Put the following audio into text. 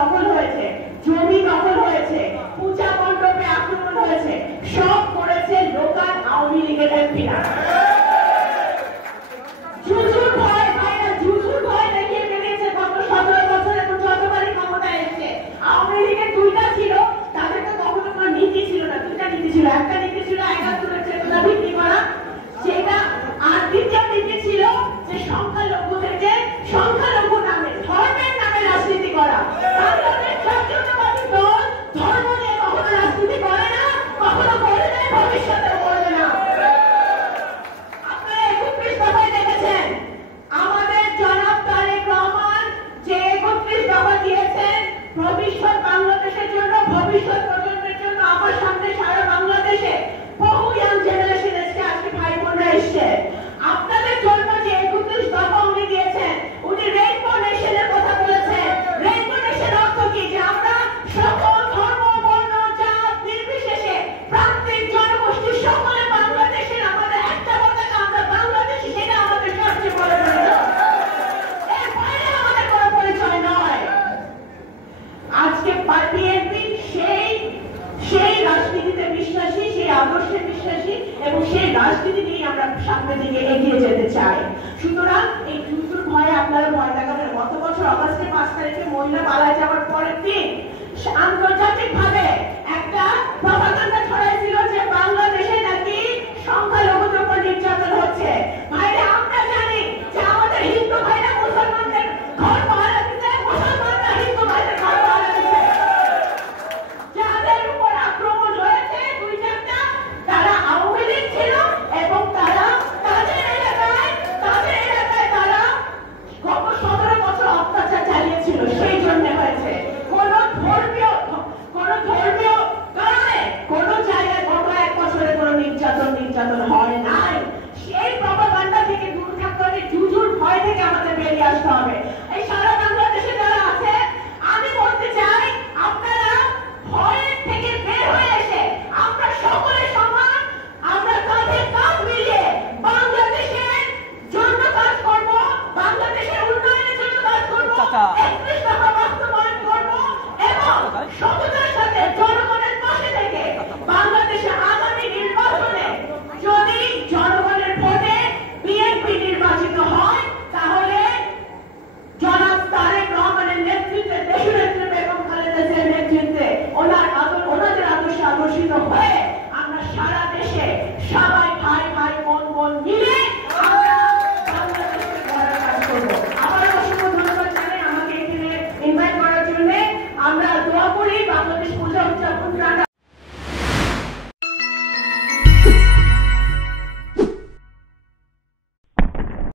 দখল হয়েছে, জমি দখল হয়েছে, পূজা মণ্ডপে আক্রমণ হয়েছে, সব করেছে লোকাল আওয়ামী লীগের এমপিরা। জুজুর ভয় ভাইরা, জুজুর ভয় দেখিয়ে বেরিয়েছে গত 17 বছরে তো যতবারই ক্ষমতায় এসেছে। আওয়ামী লীগের দুইটা ছিল, তাদের তো কখনো কোনো নীতি ছিল না, দুইটা নীতি ছিল। একটা নীতি ছিল 71 চেতনা ভিত্তি করা, সেটা, আর দ্বিতীয় নীতি ছিল যে সংখ্যালঘুদেরকে সংখ্যালঘু নামে, ধর্মের নামে রাজনীতি করা। বাংলাদেশ জাতীয়তাবাদী দল ধর্ম নিয়ে কখনো রাজনীতি করে না, কখনো করে নাই, ভবিষ্যতেও করবে না। আপনারা 31 দফায় দেখেছেন আমাদের জনাব তারেক রহমান যে 31 দফা দিয়েছেন ভবিষ্যৎ বাংলাদেশের জন্য, ভবিষ্যৎ প্রজন্মের জন্য। আমার সামনে সারা বাংলাদেশে বহু ইয়াং জেনারেশন এসছে, আজকে ভাই বোনরা এসছে। আপনাদের জন্য যে 31 দফা উনি দিয়েছেন, উনি রেইনবো নেশনের কথা বলেছেন। রেইনবো নেশন অর্থ কি? যে আমরা সকল ধর্ম, বর্ণ, জাত নির্বিশেষে প্রান্তিক জনগোষ্ঠী সকলে বাংলাদেশের, আমাদের একটা পতাকা, আমরা বাংলাদেশি, সেটা আমাদের সবচেয়ে বড় পরিচয়। এর বাইরে আমাদের কোনো পরিচয় নয়। আজকে বিএনপি সেই রাজনীতিতে বিশ্বাসী, সেই আদর্শে বিশ্বাসী, এবং সেই রাজনীতি নিয়ে আমরা সামনের দিকে এগিয়ে যেতে চাই। সুতরাং এই জুজুর ভয়ে আপনারা ভয় দেখাবেন। গত বছর অগাস্টের 5 তারিখে মহিলা পালায় যাওয়ার পরের দিন আন্তর্জাতিক ভাবে একটা প্রপাগান্ডা